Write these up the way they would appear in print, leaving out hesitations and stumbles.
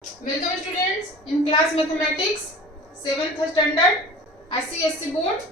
Welcome students in class mathematics 7th standard ICSE board.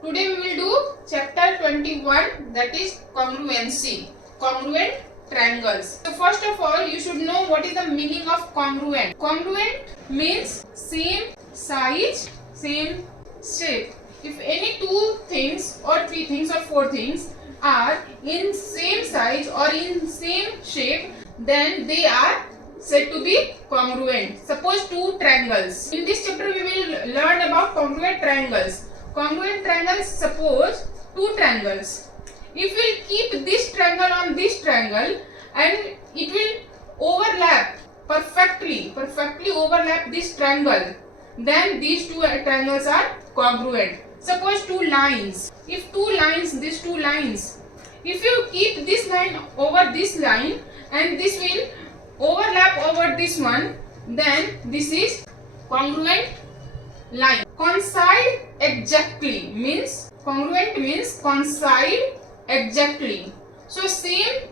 Today we will do chapter 21, that is congruency, congruent triangles. So first of all you should know what is the meaning of congruent. Congruent means same size, same shape. If any two things or three things or four things are in same size or in same shape, then they are said to be congruent. Suppose two triangles. In this chapter we will learn about congruent triangles. Congruent triangles, suppose two triangles. If we keep this triangle on this triangle and it will overlap perfectly overlap this triangle, then these two triangles are congruent. Suppose two lines. If these two lines, if you keep this line over this line and this will overlap over this one, then this is congruent line. Coincide exactly means, congruent means coincide exactly. So same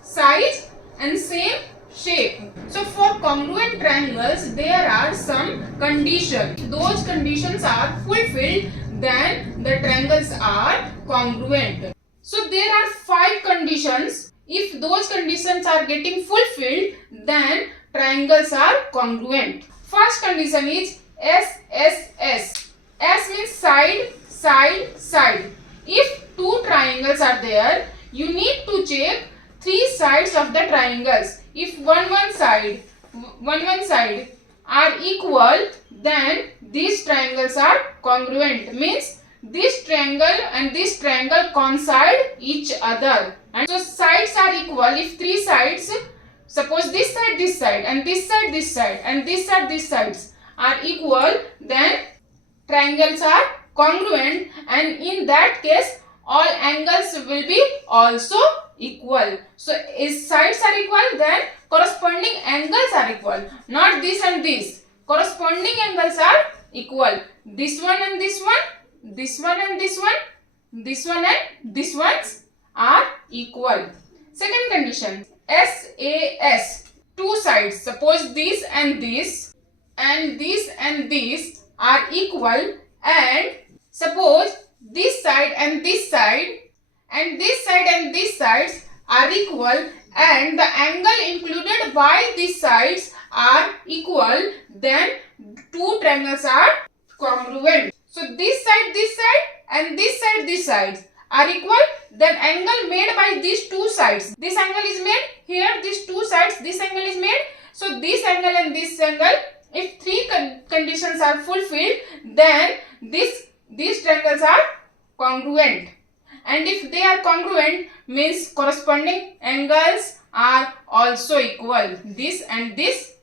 size and same shape. So for congruent triangles there are some conditions. Those conditions are fulfilled, then the triangles are congruent. So there are 5 conditions. If those conditions are getting fulfilled, then triangles are congruent. First condition is SSS. S means side, side, side. If two triangles are there, you need to check 3 sides of the triangles. If one side are equal, then these triangles are congruent. Means this triangle and this triangle coincide each other. And so sides are equal. If 3 sides, suppose this side, and this side, and this sides are equal, then triangles are congruent, and in that case all angles will be also equal. So if sides are equal, then corresponding angles are equal. Not this and this. Corresponding angles are equal. This one and this one, this one and this one, this one and this ones are equal. Second condition, SAS. Two sides, suppose this and this and this and this are equal, and suppose this side and this side and this side and this sides are equal, and the angle included by these sides are equal, then two triangles are congruent. So this side and this side are equal, then angle made by these two sides, this angle is made here, these two sides, this angle is made. So this angle and this angle, if 3 conditions are fulfilled, then these triangles are congruent. And if they are congruent, means corresponding angles are also equal. This and this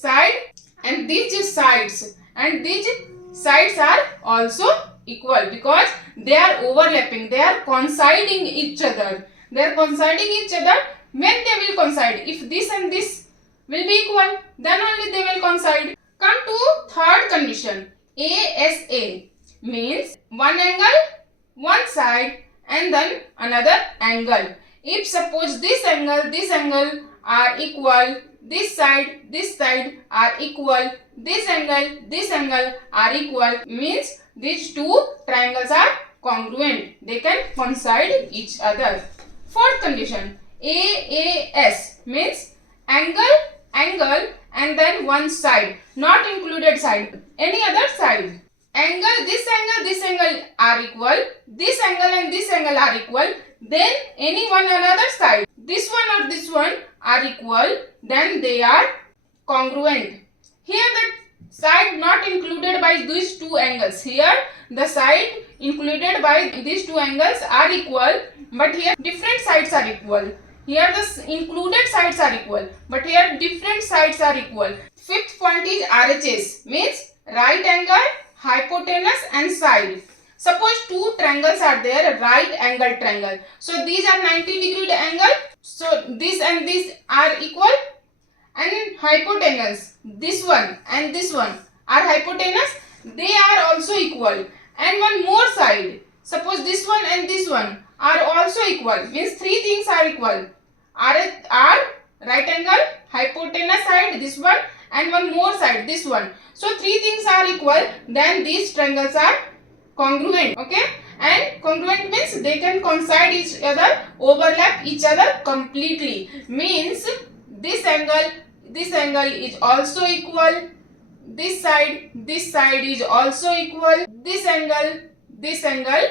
side and these sides and these sides are also equal, because they are overlapping, they are coinciding each other. They are coinciding each other. When they will coincide, if this and this will be equal, then only they will coincide. Come to third condition, ASA means one angle, one side, and then another angle. If suppose this angle are equal, this side are equal, this angle are equal, means these two triangles are congruent. They can coincide each other. Fourth condition, AAS means angle, and then one side, not included side, any other side. Angle, this angle are equal, this angle and this angle are equal, then any one another side, this one or this one are equal, then they are congruent. Here the side not included by these two angles, here the side included by these two angles are equal, but here different sides are equal. Here the included sides are equal, but here different sides are equal. Fifth point is RHS, means right angle, hypotenuse and side. Suppose two triangles are there, right angle triangle. So these are 90-degree angle. So this and this are equal, and hypotenuse, this one and this one are hypotenuse, they are also equal. And one more side, suppose this one and this one are also equal, means 3 things are equal, are right angle, hypotenuse side, this one, and one more side, this one. So three things are equal, then these triangles are congruent. Okay, and congruent means they can coincide each other, overlap each other completely. Means this angle is also equal. This side is also equal. This angle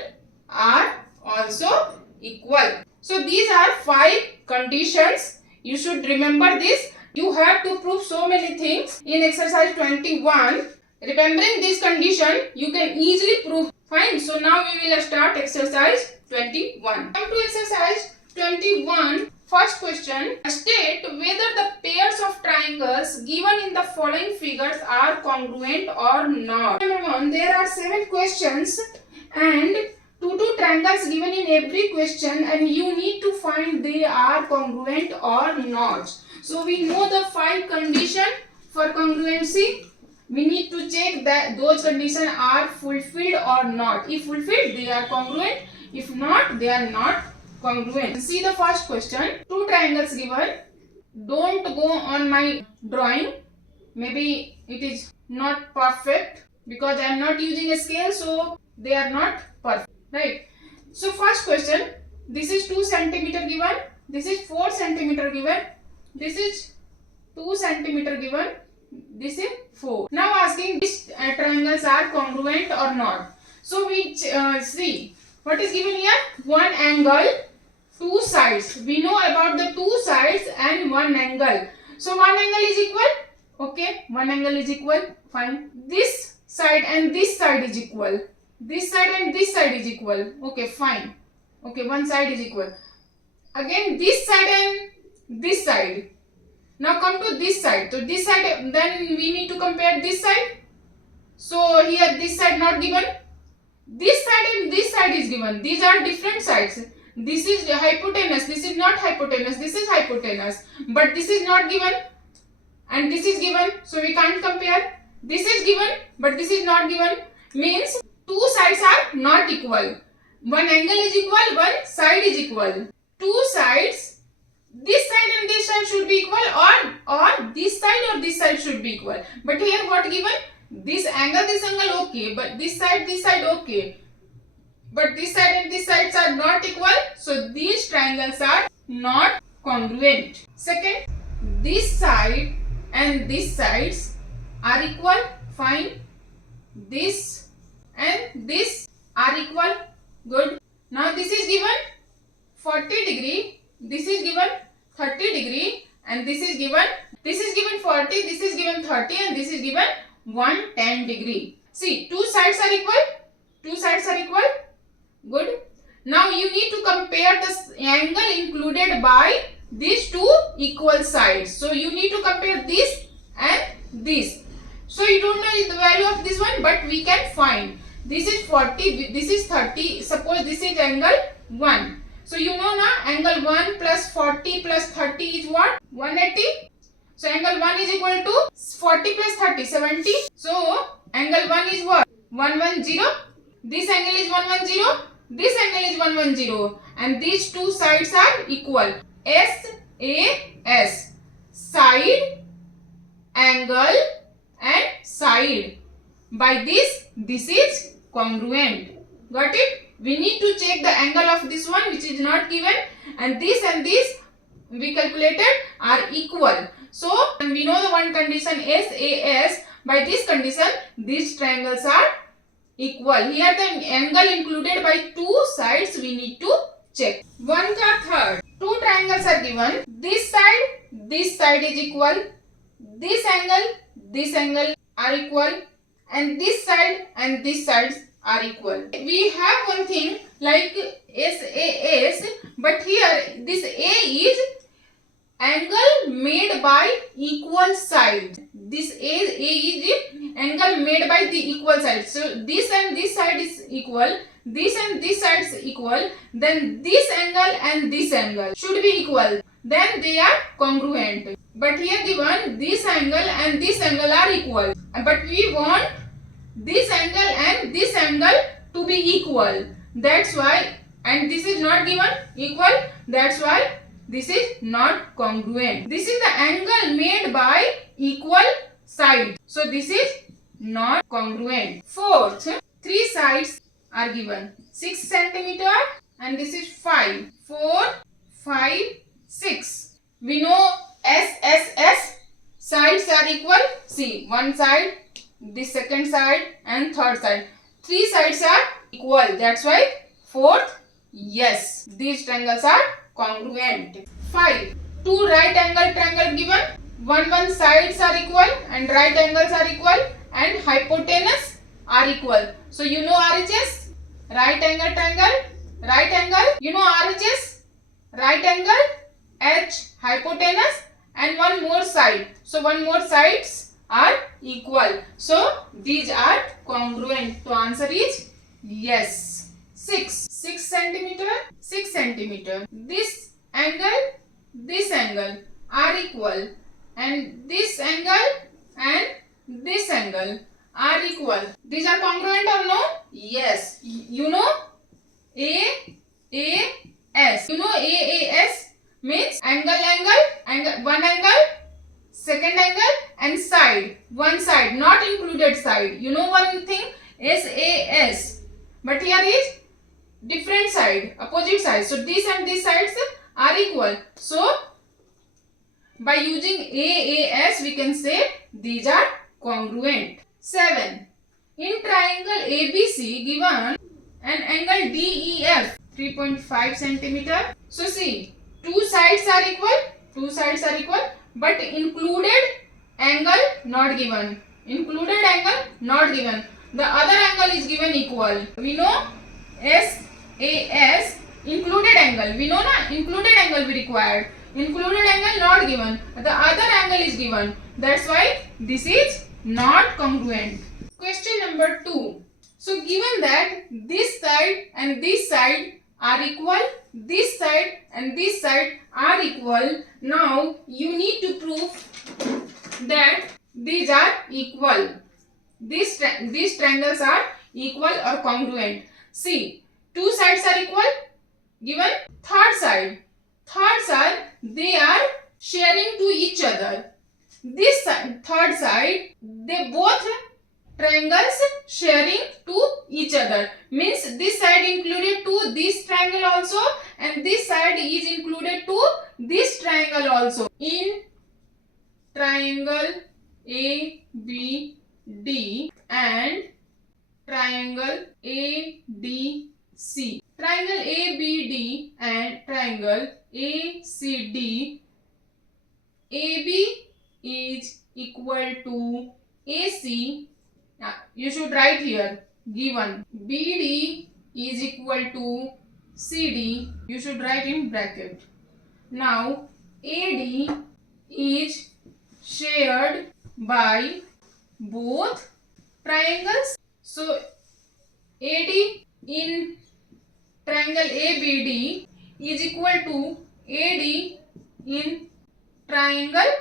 are also equal. So these are 5 conditions. You should remember this. You have to prove so many things in exercise 21. Remembering this condition, you can easily prove. Fine. So now we will start exercise 21. Come to exercise 21. First question. State whether the pairs of triangles given in the following figures are congruent or not. Number 1. There are 7 questions and two triangles given in every question, and you need to find they are congruent or not. So we know the 5 conditions for congruency. We need to check that those conditions are fulfilled or not. If fulfilled, they are congruent. If not, they are not congruent. See the first question. 2 triangles given. Don't go on my drawing. Maybe it is not perfect because I am not using a scale, so they are not perfect. Right. So first question. This is 2 centimeter given. This is 4 centimeter given. This is 2 centimeter given. This is 4. Now asking these triangles are congruent or not. So we see what is given here. One angle, 2 sides. We know about the 2 sides and one angle. So one angle is equal. Okay, one angle is equal. Fine. This side and this side is equal. This side and this side is equal. Okay, fine. Okay, one side is equal. Again, this side and this side. Now come to this side. So this side, then we need to compare this side. So here this side not given. This side and this side is given. These are different sides. This is hypotenuse. This is not hypotenuse. This is hypotenuse. But this is not given. And this is given. So we can't compare. This is given, but this is not given. Means 2 sides are not equal. One angle is equal, one side is equal. 2 sides, this side and this side should be equal, or this side or this side should be equal. But here what given? This angle okay, but this side okay. But this side and this sides are not equal, so these triangles are not congruent. Second, this side and this sides are equal. Fine. This and this are equal. Good. Now this is given 40 degree, this is given 30 degree, and this is given 40, this is given 30, and this is given 110 degree. See, 2 sides are equal. 2 sides are equal. Good. Now you need to compare the angle included by these 2 equal sides. So you need to compare this and this. So you don't know the value of this one, but we can find. This is 40, this is 30. Suppose this is angle 1. So you know now angle 1 plus 40 plus 30 is what? 180. So angle 1 is equal to 40 plus 30, 70. So angle 1 is what? 110. This angle is 110. This angle is 110. And these 2 sides are equal. SAS. Side, angle and side. By this is congruent. Got it? We need to check the angle of this one which is not given, and this we calculated are equal. So we know the one condition SAS. By this condition these triangles are equal. Here the angle included by 2 sides we need to check. 1 ka third. 2 triangles are given. This side is equal. This angle are equal, and this side and this sides are equal. We have one thing like SAS, but here this A is angle made by equal sides. This A is angle made by the equal sides. So this and this side is equal. This and this side is equal. Then this angle and this angle should be equal. Then they are congruent. But here given this angle and this angle are equal. But we want this angle and this angle to be equal. That's why, and this is not given equal. That's why this is not congruent. This is the angle made by equal sides. So this is not congruent. Fourth, three sides are given. 6 centimeter and this is 5. 4, 5, 6. We know S sides are equal. See, one side, the second side and third side. Three sides are equal. That's why fourth, yes, these triangles are congruent. 5. Two right angle triangle given. One sides are equal and right angles are equal and hypotenuse are equal. So you know RHS, right angle triangle, right angle, you know RHS, right angle, H hypotenuse and one more side. So one more sides are equal. So these are congruent. So answer is yes. 6 centimeter, 6 centimeter. This angle are equal and this angle and this angle are equal. These are congruent or no? Yes. You know AAS. You know AAS means angle, one angle, second angle and side. One side, not included side. You know one thing, SAS. But here is different side, opposite side. So this and these sides are equal. So by using AAS we can say these are congruent. 7. In triangle ABC given an angle DEF 3.5 centimeter. So see, two sides are equal, but included angle not given. Included angle not given. The other angle is given equal. We know SAS, included angle. We know na, included angle we required. Included angle not given. The other angle is given. That's why this is not congruent. Question number 2. So given that this side and this side are equal, this side and this side are equal, now you need to prove that these are equal. These triangles are equal or congruent. See, two sides are equal. Given third side, they are sharing to each other. This side, third side, they both triangles sharing to each other. Means this side included to this triangle also and this side is included to this triangle also. In triangle ABD and triangle ADC. Triangle ABD and triangle ACD, AB is equal to AC. Now, you should write here given. BD is equal to CD. You should write in bracket. Now AD is shared by both triangles. So AD in triangle ABD is equal to AD in triangle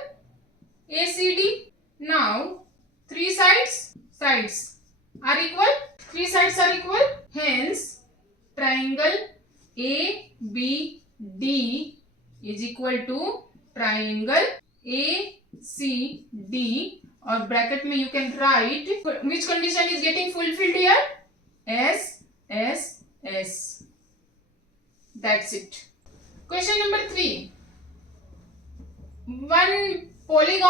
ACD. Now three sides are equal. Three sides are equal. Hence triangle ABD is equal to triangle ACD, or bracket में you can write which condition is getting fulfilled here? S. That's it. Question number 3. One polygon